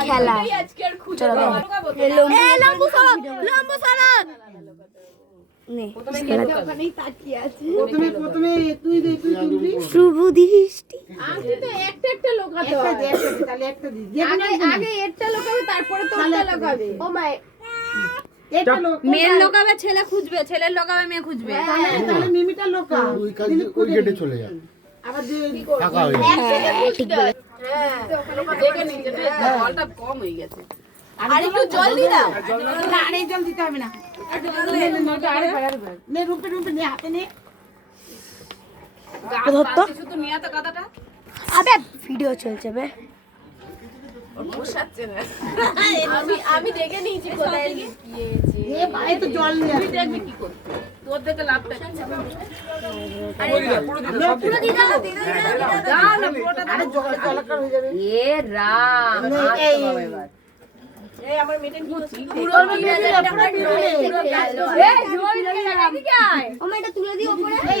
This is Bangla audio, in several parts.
খেলা চলো লম্বু সড়ক শুভ দৃষ্টি একটা লোকাতে আগে একটা লোকাবে তারপরে তোরটা লোকাবে। ও মাই মেয়ের লোকাবে ছেলে খুঁজবে, ছেলের লোকাবে মেয়ে খুঁজবে। তাহলে মিমিটা লোকা ওই গেটে চলে যাবে আবার যে টাকা হয়ে যাবে। জলটা কম হয়ে গেছে। আর একটু জল দি দাও। না আরে জল দিতে হবে না। নে রূপে নে হাতে নে। শুধু নিয়ে তো কাদাটা। আবে ভিডিও চলছে বে বসাচ্ছে না। আমি দেখে নিয়েছি কোথায় গিয়েছে। এ ভাই তো জল নিয়ে তুই দেখবি কি করতে। তোর দেখে লাভটা কি? আরে পুরো দি দাও। দাও না পুরোটা দাও। আরে জলকার হয়ে যাবে। এ রাম এই এই আমার মিটিং করছি। পুরো এই জোর দিয়ে এদিকে আয়। ও মা এটা তুলে দিও উপরে এই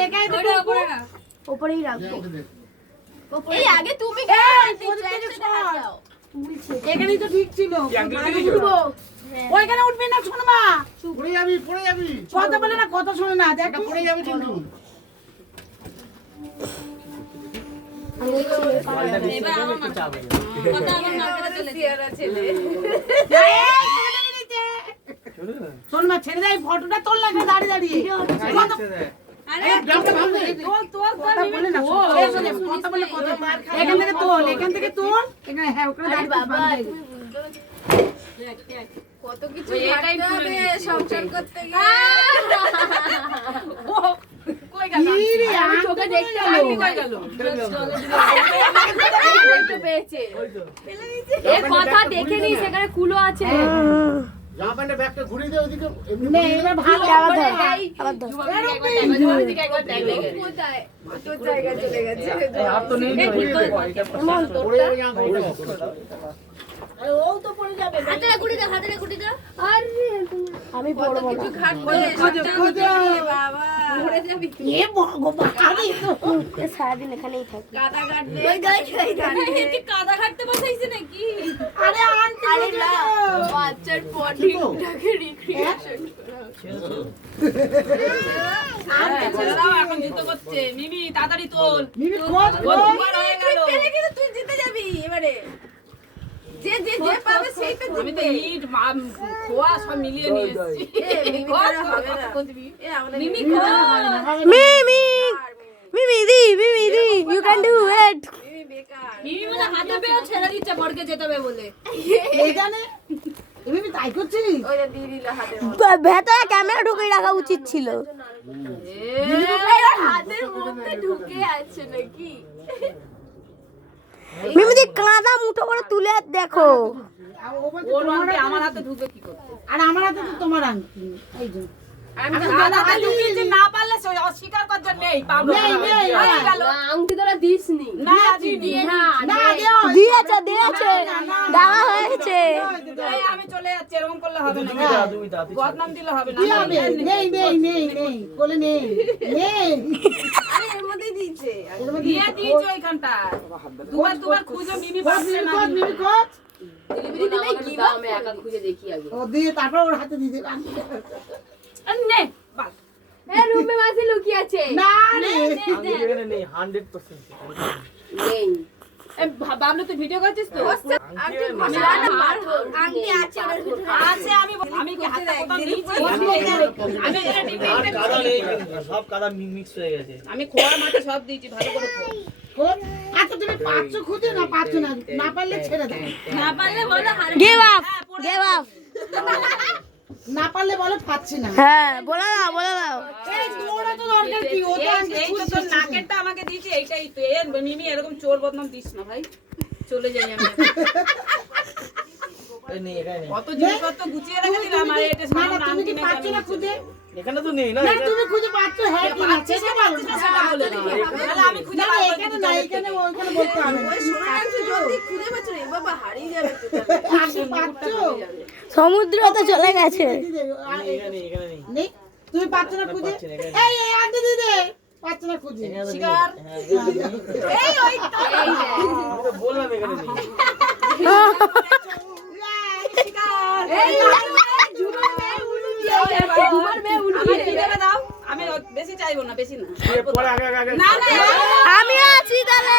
রেখাই তো উপরেই রাখবো এই আগে তুমি এখানেই তো ঠিক ছিল। ওইখানে উঠবি না শোনো মা। পড়ে যাবি কথা বলে না কথা শুনে না দেখ পড়ে যাবে কিন্তু শোন মা ছেড়ে দেয় ফটোটা তোল না দাঁড়িয়ে দাঁড়িয়ে এখান থেকে তোল এখানে হ্যাঁ ওখানে কত কিছু ভাবতে হবে সংসার করতে গিয়ে। কই গেল? আমি চোখে দেখতে পাইনি কই গেল? একটু পেয়েছে। এই কথা দেখে নি সেখানে কুলো আছে। জামা প্যান্টের ব্যাগটা ঘুরিয়ে দে ওইদিকে নে এবার ভালো আবার ধর কোথায়? তোর জায়গায় চলে গেছে। পড়ে যাবে জামা ও তো পড়ে যাবে হাতেরা কুড়ি দাও। আরে আমি বড় বড় কিছু ঘাট করে খোঁজো। বাবা পড়ে যাবি। এ ভগবান আরে সারাদিন এখানেই থাকি কাদা ঘাটবে। এই কাদা ঘাটতে বসাইছে নাকি? আরে আন্টি আরে না বাচ্চার বডিটাকে রিক্রিয়েশন এখন জিতে করছে। মিমি তাড়াতাড়ি তোল। মিমি খোঁজ পেলে কিন্তু তুই জিতে যাবি এবারে। যে যে যে পাবে সেই তো জিতবে। আমি তো নিট খোয়া সব মিলিয়ে নিয়ে এসেছি। মিমি খোয়া হবে না। মিমি খোয়া মিমি দি ইউ ক্যান ডু ইট মিমি বেকার। মিমি বলে হাতে পেয়ে ছেড়ে দিচ্ছে বড়কে যেতে হবে বলে। এই জানে মিমি তাই করছিস ওই যে দিয়ে দিল হাতে। ভেতরে ক্যামেরা ঢুকিয়ে রাখা উচিত ছিল হাতের মধ্যে ঢুকে আছে নাকি? মিমি দি কাঁদা মুঠো করে তুলে দেখো ওর আংটি আমার হাতে ঢুকে কি করতে? আর আমার হাতে তো তোমার আংটি এই যে আমি তো হাতে ঢুকিয়েছি না পারলে সে অস্বীকার করতে নেই পাবো না। আংটি তোরা দিসনি না দিয়ে না দিয়েছে দেওয়া হয়েছে এই আমি চলে যাচ্ছি এরকম করলে হবে না। বদনাম দিলে হবে না। কি হবে নেই বলে নেই আরে এর মধ্যেই দিয়েছে দিয়ে দিয়েছে ওইখানটা দুবার খুঁজে মিমি পাচ্ছে না। মিমি খোঁজ দিলিবিলি দিলে কি আমি একা খুঁজে দেখি আগে। ও দিয়ে তারপর ওর হাতে দিয়ে দিলাম নে বাস এ রুমে মাসি লুকিয়ে আছে না এখানে নেই 100% নেই। এ বাবলু তুই ভিডিও করছিস তো? আংটি আংটি আছে আমার ভিতরে আছে। আমি হাতে কোথাও নিয়েছি। আমি এটা ডিপিটা কাদা নেই কিন্তু, সব কাদা মিক্স হয়ে গেছে। আমি খোয়া মাটি সব দিয়েছি ভালো করে খোয়া। খোঁজ আচ্ছা তুমি পাঁচশো খুঁজে না পাচ্ছ না পারলে ছেড়ে দাও না পারলে বলো হারে গিভ আপ না পারলে বলো পাচ্ছি না হ্যাঁ বলে দাও এই তোরা তো দরকার কি ও তো আংটি এই তো তোর নাকেরটা আমাকে দিয়েছি এইটাই তো। এ মিমি এরকম চোর বদনাম দিস না ভাই। চলে যাই আমি। এই নেই, এখানে নেই। কত জিনিসপত্র গুছিয়ে রেখে দিলাম আর এটা না সামনে না তুমি কি পাচ্ছ না খুঁজে এখানে তো নেই না, না এটা- তুমি খুঁজে পাচ্ছ হ্যাঁ কি না সেটা বলো সেটা বলে দাও। তাহলে আমি খুঁজে না বার করে এখানে দিতে না হবে। এখানে ওইখানে বলতে হবে জলদি খুঁজে পাচ্ছ রে বাবা হারিয়ে যাবে তো। আগে পাচ্ছ সমুদ্রতে চলে গেছে এখানে নেই। নেই তুমি পাচ্ছ না খুঁজে পাচ্ছি না, এখানে এই আগে দিদি পাচ্ছ না খুঁজে এখানে তো নেই। শিকার। হ্যাঁ, এখানে নেই। এই ওই তো এই যে আমি তো বললাম এখানে নেই। আমি বেশি চাইবো না, বেশি না। পরে আগে আগে না না আমি আছি তাহলে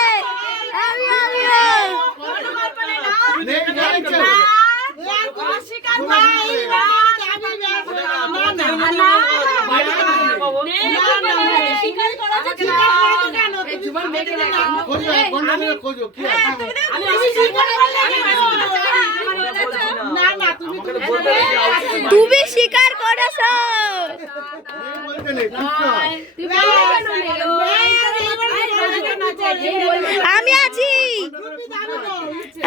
আমি খোঁজো কি আছে? তুমি স্বীকার করেছো বলতে নেই, চুপ কর। আমি আছি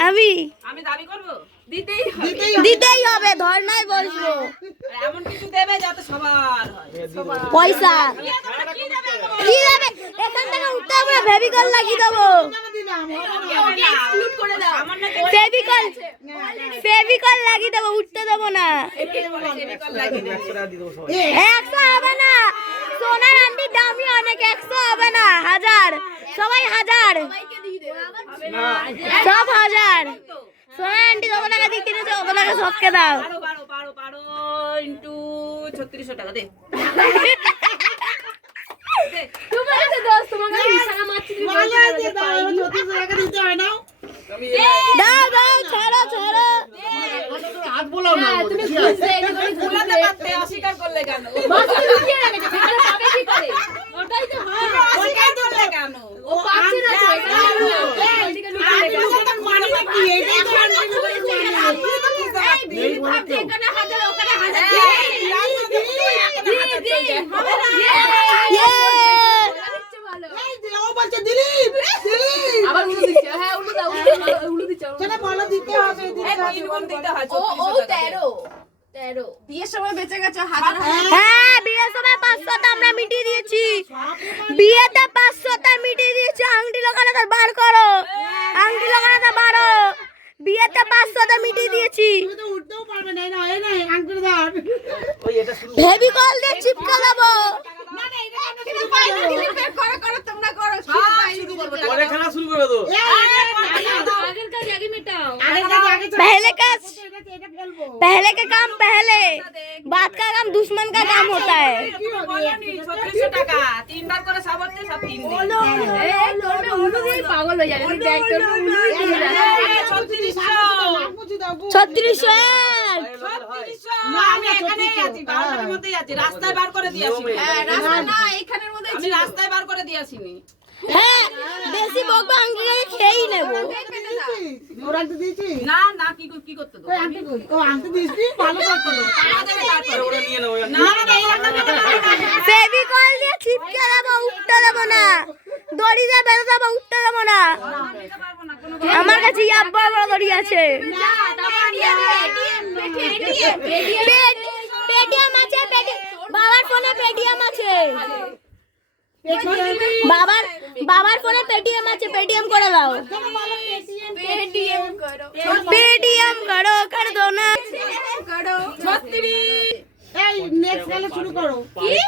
আমি আমি দাবি করবো, দিতেই হবে। দিতেই হবে, ধর্নায় বসবো। এমন কিছু দেবে যাতে সবার হয়। পয়সা কি দেবে? এখান থেকে উঠতে হবে, ফেভিকল লাগিয়ে দেবো। ফেভিকল লাগিয়ে দেবো, উঠতে দেবো না। 100 হবে না, সোনার আন্টির দামই অনেক, 100 হবে না, 1000 সবাই 1000 সব 1000 সোনার আন্টি যত টাকা দিয়ে কিনেছে অত টাকা সবকে দাও। 12 ইন্টু 3600 টাকা দে। দাও দাও, ছাড়ো ছাড়ো। হাত বোলাও না, কি আছে? ভুলাতে পারতে অস্বীকার করলে কেন? অস্বীকার করলে কেন? বিয়ের সময় বেঁচে গেছে হাজার হ্যাঁ, বিয়ের সময় 500টা আমরা মিটিয়ে দিয়েছি, বিয়েতে 500টা মিটিয়ে দিয়েছি। আংটি লাগানো তো বার করো, আংটি লাগানো তো বারো, বিয়েতে 500টা মিটিয়ে দিয়েছি। ওই এটা শুরু ফেভিকল দিয়ে চিপকে দেবো। তোমরা করো পরে খেলা শুরু করবে তো। पहले का काम पहले, बात का काम दुश्मन का काम होता है। 3600 টাকা 3 বার করে সব হচ্ছে, সব 3 দিন। पागल हो जाएगा, 3600 আমি এখানেই আছি, 12টার মধ্যেই আছি, রাস্তায় বার করে দিয়েছি। রাস্তা না, এখানের মধ্যেই আমি রাস্তায় বার করে দিয়েছিনি। হ্যাঁ, বেশি বকবো আংটি লাগে খেয়েই নেবো। না না, কি করতে দেবো? ওরা নিয়ে নাও না না, ফেভিকল দিয়ে চিপকে দেবো, উঠতে দেবো না। দড়ি দিয়ে বেঁধে দেবো, উঠতে দেবো না। দিতে পারবো না কোনো। আমার কাছে ইয়াব্বা বড় দড়ি আছে। পেটিএম আছে, বাবার ফোনে পেটিএম আছে, বাবার ফোনে পেটিএম আছে, পেটিএম করে দাও। পেটিএম করো, কর দো না।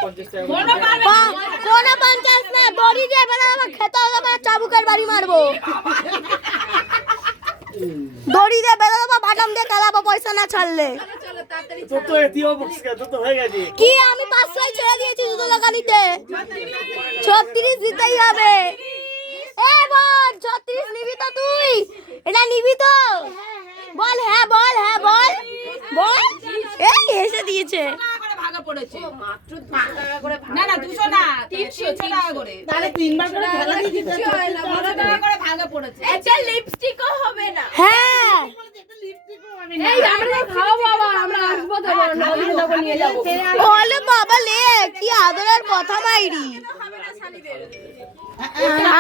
50 কোনো পারবে না। কোনো 50 না, দড়ি দিয়ে বেঁধে দেবো, খেতে হবে না, চাবুকের বাড়ি মারবো। দড়ি দিয়ে বেঁধে দেবো, বাটাম দিয়ে খেলাবো, পয়সা না ছাড়লে। তোর তো এটিও বক্স তো তো হয়ে গেছে। কি আমি 500 ছেড়ে দিয়েছি দুটো টাকা নিতে। 36 দিতেই হবে। এ বল, 36 নিবি তো তুই? এটা নিবি তো? বল হ্যাঁ, বল হ্যাঁ, বল বল। এই এসে দিয়েছে। টাকা করে ভাগে পড়েছে। মাত্র 200 টাকা করে। না না, 200 না, 300 টাকা করে। 200 টাকা করে ভাগে পড়েছে। একটা লিপস্টিকও হবে না। হ্যাঁ, এই আমরা খাওয়া বাবা, আমরা আসবো তো নদীতে নিয়ে যাব। বলে বাবা লে, কি আদরের কথা মাইরি।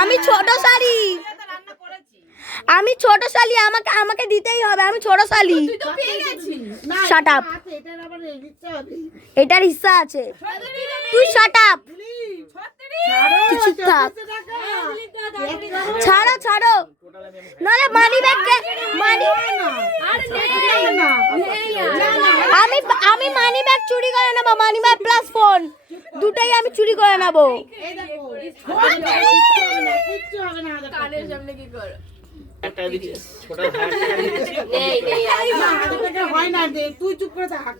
আমি ছোট শালি, রান্না করেছি। আমি ছোট শালি, আমাকে দিতেই হবে, আমি ছোট শালি। তুই তো পেয়ে গেছিস। শাট আপ, এটার হিস্সা আছে। তুই শাট আপ, তুই চুপ থাক। ছাড়ো ছাড়ো, নাহলে মানি ব্যাগকে আমি মানি ব্যাগ চুরি করে নেবো, মানি ব্যাগ প্লাস ফোন দুটাই আমি চুরি করে নেবো। কানের সামনে কি করো? একটা দিচ্ছি, ওটা 1000 টাকা দিচ্ছি। না, 1000 টাকা হয় না দে, তুই চুপ করে থাক।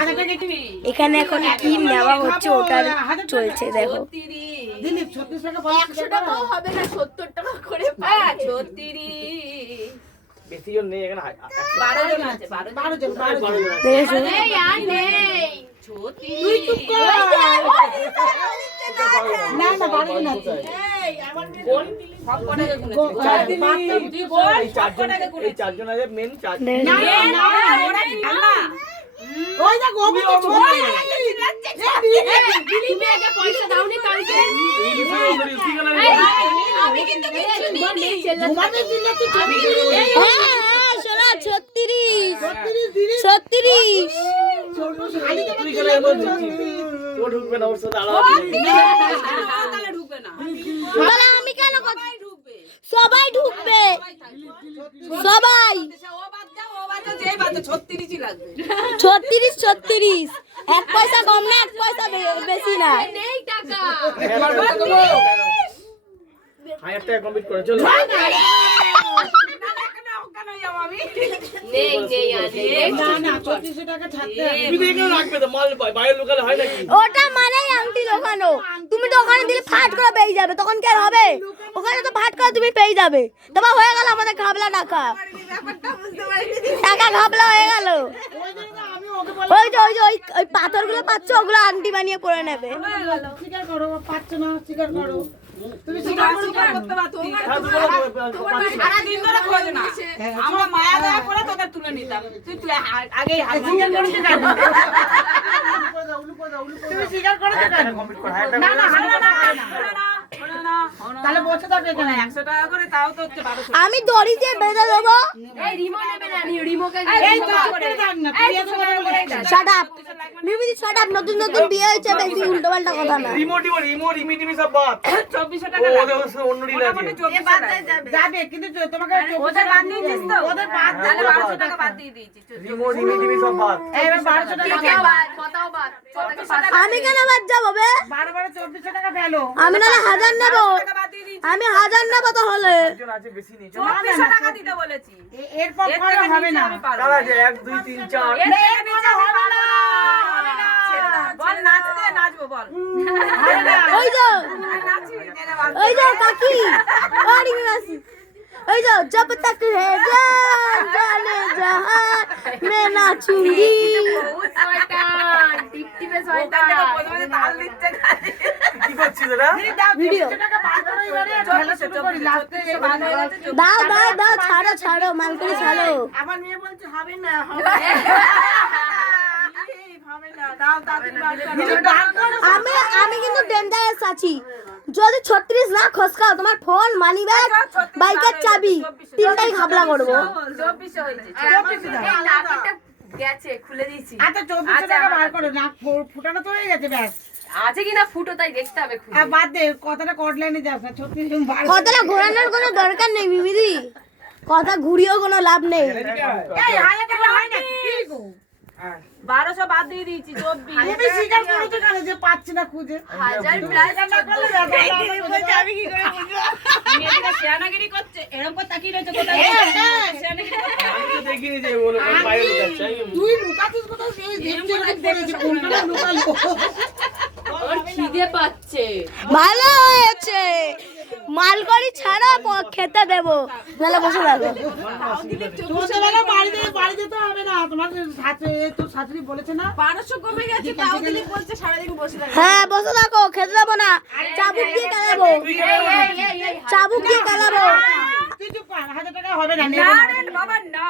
1000 টাকা কি? এখানে এখন কি নেওয়া হচ্ছে ওটার চলছে দেখো। দিলীপ 36 টাকা 50 টাকা হবে না 70 টাকা করে 36 বেশি জন নেই এখানে 12 জন আছে 12 জন 12 জন। দেখেছো? তুই চুপ কর। না না 12 জন আছে। সব কটাকে এই চারজন আছে মেন চার দেখেছো? না না ওরা কি না ওই দেখ ও বলছে ছোট। দিলীপে আগে পয়সা দাওনি কালকে আমি কিন্তু কিছু নিইনি ঘুমাতে দিলে তুই ছবি দিলি। হ্যাঁ, শোনো 36 36 দিলি। 36 ছোট শালি তো তুই গেলে এমন ও ঢুকবে না ওর সাথে আলাদা তাহলে ঢুকবে না তাহলে আমি কেন কথা ঢুকবে সবাই ঢুকবে সবাই ও বাদ দাও যেই বাদ 36ই লাগবে 36 এক পয়সা কম না এক পয়সা বেশি না নেই টাকা 1000 টাকা কমপ্লিট করে চলো না না 34 টাকা ছাড়তে হবে। তুমি এখানে রাখবে তো মাল বাইরে লোকালে হয় নাকি ওটা মানেই আংটি দোকানো তুমি তো ওখানে দিলে ফাট করে পেয়ে যাবে তখন কি আর হবে ওখানে তো ফাট করে তুমি পেয়ে যাবে তোমার হয়ে গেল আমাদের ঘাবলা টাকা টাকা ঘাবলা হয়ে গেল ওই জন্য আমি ওকে বললাম ওই পাথরগুলো পাচ্ছ ওগুলো আংটি বানিয়ে পরে নেবে স্বীকার করো পাচ্ছ না স্বীকার করো তুমি স্বীকার করতে পারো। সারাদিন ধরে খোঁজ না আমরা মায়া দয়া করে তোদের তুলে নিতাম তুই আগেই হাত স্বীকার করতে পারো। তুমি স্বীকার করতে পারো। কমপ্লিট করে 1000 না টাকা না না তাহলে বসে থাকো এখানে। 100 টাকা করে তাও তো হচ্ছে 1200 আমি দড়ি দিয়ে বেঁধে দেবো এই তো চুপ করে থাক না তুই এত কথা বলিস। শাট আপ মিমিদি শাট আপ নতুন নতুন বিয়ে হয়েছে বেশি উল্টো পাল্টা কথা না রিমোট ইমিটিভি সব বাদ 2400 টাকা ও ওদের অন্য ডিল আছে যাবে কিন্তু তোমাকে ওদের বাদ দিয়েছিস তো ওদের বাদ তাহলে দিলে 1200 টাকা বাদ দিয়ে দিয়েছি রিমোট ইমিটিভি সব বাদ এবার 1200 টাকা আমি কেন বাদ যাবো বে 12 টাকা ফেলো। আমি নাহলে 1000 নেবো বাদ দিয়ে দিয়েছি আমি 1000 নেবো তাহলে একজন আছে বেশি নেই 2400 টাকা দিতে বলেছি এরপর এর করে থেকে হবে নিচে না। আমি পারবো কারা আছে 1 2 3 4 এর থেকে নিচে আমি পারবো না ছেড়ে দাও বল নাচতে নাচবো বল ওই যে নাচি দে বাদ ওই যে কাকি ওরি মাসি ওই যে जब तक है जान जाने जहां मैं नाचूंगी তাল দিচ্ছে কি করছিস এরা ভিডিও 1200 টাকা বার করো এবারে ফেলা শুরু করি লাস্টে দাও ছাড়ো মালকড়ি ছাড়ো আবার মেয়ে বলছে হবে না হবে আমি কিন্তু ডেঞ্জারাস আছি যদি 36 না খসকাও তোমার ফোন মানি ব্যাগ বাইকের চাবি তিনটাই ঘাবলা করবো 24 হয়েছে গেছে খুলে দিয়েছি আচ্ছা 2400 টাকা বার করো না ফুটানো তো হয়ে গেছে ব্যাস আছে কিনা ফুটো তাই দেখতে হবে খুলে আর বাদ দে কথাটা কট লাইনে যাস না 36 জন বার কথাটা ঘোরানোর কোনো দরকার নেই মিমিদি কথা ঘুরিয়েও কোনো লাভ নেই এই 1000 টাকা হয় না কি গো 1200 বাদ দিয়ে দিয়েছি 24 আমি স্বীকার করো তো কেন যে পাচ্ছি না খুঁজে 1000 প্লাস আমি কি করে বুঝবো মেয়েটা শেয়ানাগিরি করছে এরকম করে তাকিয়ে রয়েছে কোথায় শেয়ানাগিরি করছে আমি তো দেখিনি যে বলো বাইরে যাচ্ছে তুই লুকাতিস কোথাও সেই দেখতে করেছে কোনটা লুকালো খিদে পাচ্ছে ভালো হয়েছে মালকড়ি ছাড়া খেতে দেবো নাহলে বসে থাকো তোমাদের বেলা বাড়ি যেতে হবে না তোমার শাশুড়ি বলেছে না 1200 কমে গেছে তাও দিলি বলছে সারাদিন বসে থাকবে হ্যাঁ বসে থাকো খেতে দেবো না চাবুক দিয়ে কেলাবো চাবুক দিয়ে কেলাবো তুই চুপ কর 1000 টাকা হবে না না রে বাবা না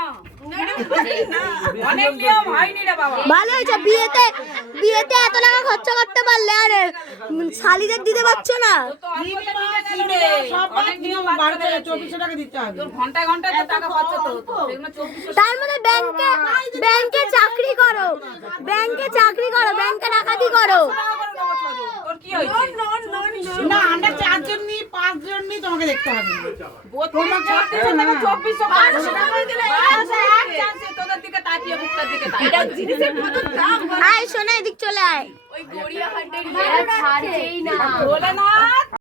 অনেক নিয়ম হয়নি রে বাবা ভালো হয়েছে বিয়েতে এত টাকা খরচা করতে পারলে আরে শালিদের দিতে পারছো না তো অল্প দিতে গেল রে অনেক নিয়ম বাড়তে 2400 টাকা দিতে হবে তোর ঘন্টায় ঘন্টায় তো টাকা খরচ তো হতো সেগুলো 2400 তার মধ্যে ব্যাংকে চাকরি করো ব্যাংকে ডাকাতি করো তোর কি হয়েছে না আমরা 4 জন নি 5 জন নি তোমাকে দেখতে হবে তোদের দিকে তাকিয়ে বুকটার দিকে তাকিয়ে জিনিসের কত দাম আয় শোনা এদিক চলে আয় ওই গড়িয়া হাটের ছাড়ছেই না বলে না